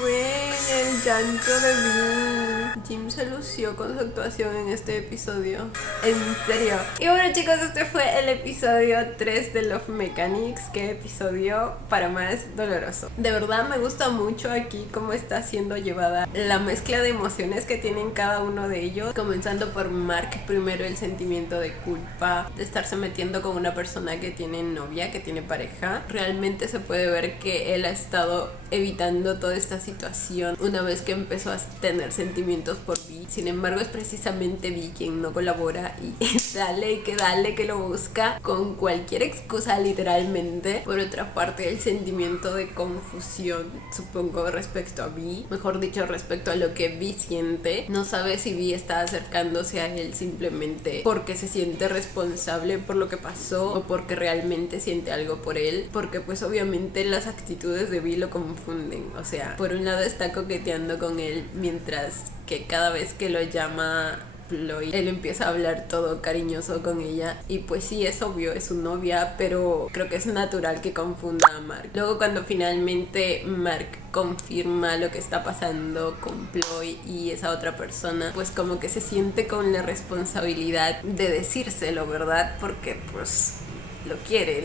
Güey, el llanto de Vin. Jim se lució con su actuación en este episodio. En serio. Y bueno, chicos, este fue el episodio 3 de Love Mechanics. Qué episodio para más doloroso. De verdad me gusta mucho aquí cómo está siendo llevada la mezcla de emociones que tienen cada uno de ellos. Comenzando por Mark, primero el sentimiento de culpa de estarse metiendo con una persona que tiene novia, que tiene pareja. Realmente se puede ver que él ha estado evitando toda esta situación una vez que empezó a tener sentimientos por Vi. Sin embargo, es precisamente Vi quien no colabora y dale que lo busca con cualquier excusa, literalmente. Por otra parte, el sentimiento de confusión, supongo, respecto a Vi, mejor dicho, respecto a lo que Vi siente. No sabe si Vi está acercándose a él simplemente porque se siente responsable por lo que pasó o porque realmente siente algo por él, porque pues obviamente las actitudes de Vi lo confunden. O sea, por un lado está coqueteando con él, mientras que cada vez que lo llama Chloe, él empieza a hablar todo cariñoso con ella. Y pues sí, es obvio, es su novia, pero creo que es natural que confunda a Mark. Luego cuando finalmente Mark confirma lo que está pasando con Chloe y esa otra persona, pues como que se siente con la responsabilidad de decírselo, ¿verdad? Porque pues lo quiere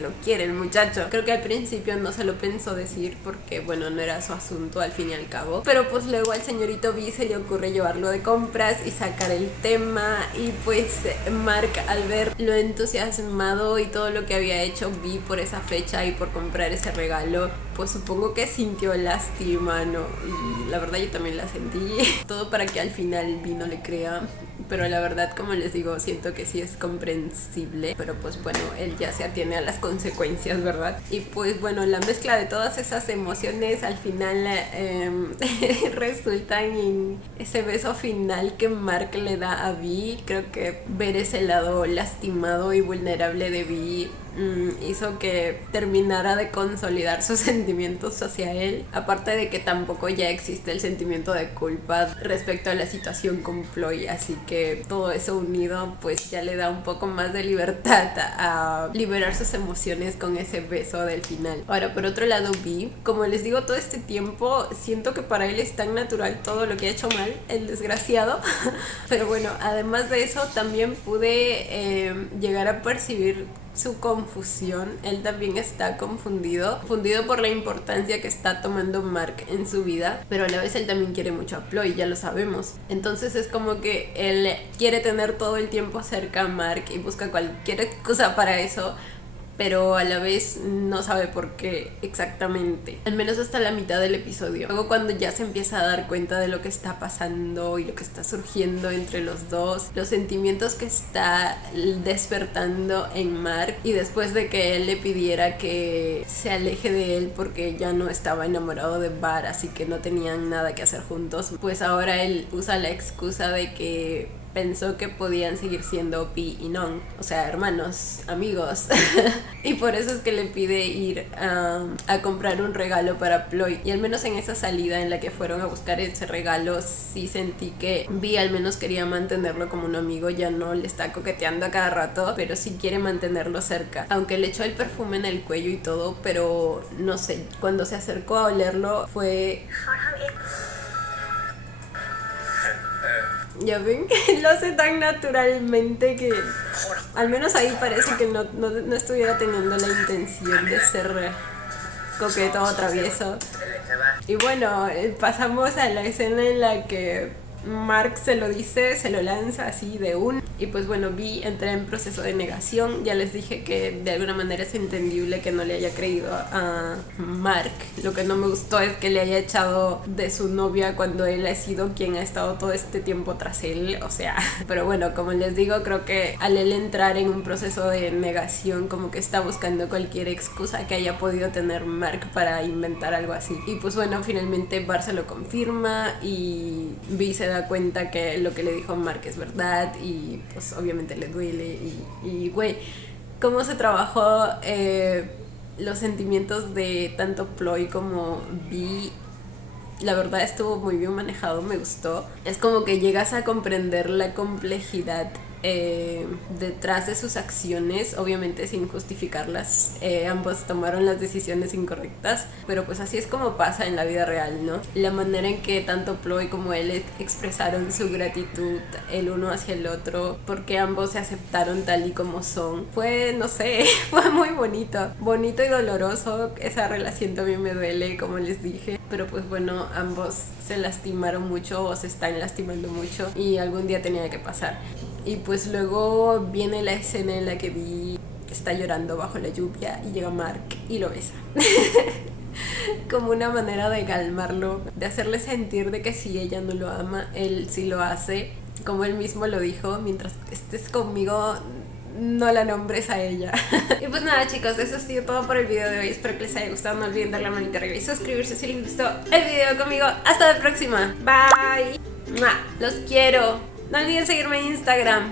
el muchacho. Creo que al principio no se lo pensó decir porque, bueno, no era su asunto al fin y al cabo. Pero pues luego al señorito Vi se le ocurre llevarlo de compras y sacar el tema. Y pues Mark, al ver lo entusiasmado y todo lo que había hecho Vi por esa fecha y por comprar ese regalo, pues supongo que sintió lástima, ¿no? Y la verdad yo también la sentí. Todo para que al final Vi no le crea. Pero la verdad, como les digo, siento que sí es comprensible. Pero pues bueno, él ya se atiene a las consecuencias, ¿verdad? Y pues bueno, la mezcla de todas esas emociones al final resulta en ese beso final que Mark le da a Vi. Creo que ver ese lado lastimado y vulnerable de Vi hizo que terminara de consolidar sus sentimientos hacia él. Aparte de que tampoco ya existe el sentimiento de culpa respecto a la situación con Chloe, así que todo eso unido pues ya le da un poco más de libertad a liberar sus emociones con ese beso del final. Ahora, por otro lado, Vi, como les digo, todo este tiempo siento que para él es tan natural todo lo que ha hecho mal, el desgraciado. Pero bueno, además de eso también pude llegar a percibir su confusión. Él también está confundido por la importancia que está tomando Mark en su vida, pero a la vez él también quiere mucho a Chloe, ya lo sabemos. Entonces es como que él quiere tener todo el tiempo cerca a Mark y busca cualquier excusa para eso, pero a la vez no sabe por qué exactamente, al menos hasta la mitad del episodio. Luego cuando ya se empieza a dar cuenta de lo que está pasando y lo que está surgiendo entre los dos, los sentimientos que está despertando en Mark, y después de que él le pidiera que se aleje de él porque ya no estaba enamorado de Bar, así que no tenían nada que hacer juntos, pues ahora él usa la excusa de que pensó que podían seguir siendo Pi y Non, o sea, hermanos, amigos. Y por eso es que le pide ir a comprar un regalo para Ploy. Y al menos en esa salida en la que fueron a buscar ese regalo, sí sentí que Vi al menos quería mantenerlo como un amigo, ya no le está coqueteando a cada rato, pero sí quiere mantenerlo cerca. Aunque le echó el perfume en el cuello y todo, pero no sé, cuando se acercó a olerlo fue... Ya ven que lo hace tan naturalmente que al menos ahí parece que no estuviera teniendo la intención de ser coqueto o travieso. Y bueno, pasamos a la escena en la que Mark se lo dice, se lo lanza así de un... Y pues bueno, Vi entra en proceso de negación. Ya les dije que de alguna manera es entendible que no le haya creído a Mark. Lo que no me gustó es que le haya echado de su novia cuando él ha sido quien ha estado todo este tiempo tras él. O sea, pero bueno, como les digo, creo que al él entrar en un proceso de negación, como que está buscando cualquier excusa que haya podido tener Mark para inventar algo así. Y pues bueno, finalmente Bar se lo confirma y Vi se da cuenta que lo que le dijo Mark es verdad y pues obviamente le duele y güey, cómo se trabajó los sentimientos de tanto Ploy como Vi. La verdad estuvo muy bien manejado, me gustó. Es como que llegas a comprender la complejidad detrás de sus acciones, obviamente sin justificarlas. Ambos tomaron las decisiones incorrectas, pero pues así es como pasa en la vida real, ¿no? La manera en que tanto Ploy como él expresaron su gratitud el uno hacia el otro, porque ambos se aceptaron tal y como son, fue, no sé, fue muy bonito y doloroso. Esa relación también me duele, como les dije, pero pues bueno, ambos se lastimaron mucho o se están lastimando mucho y algún día tenía que pasar. Y pues luego viene la escena en la que Vi está llorando bajo la lluvia y llega Mark y lo besa. Como una manera de calmarlo, de hacerle sentir de que si ella no lo ama, él sí lo hace. Como él mismo lo dijo, mientras estés conmigo, no la nombres a ella. Y pues nada, chicos, eso ha sido todo por el video de hoy. Espero que les haya gustado. No olviden darle la manita arriba y suscribirse si les gustó el video conmigo. Hasta la próxima. Bye. Los quiero. No olviden seguirme en Instagram.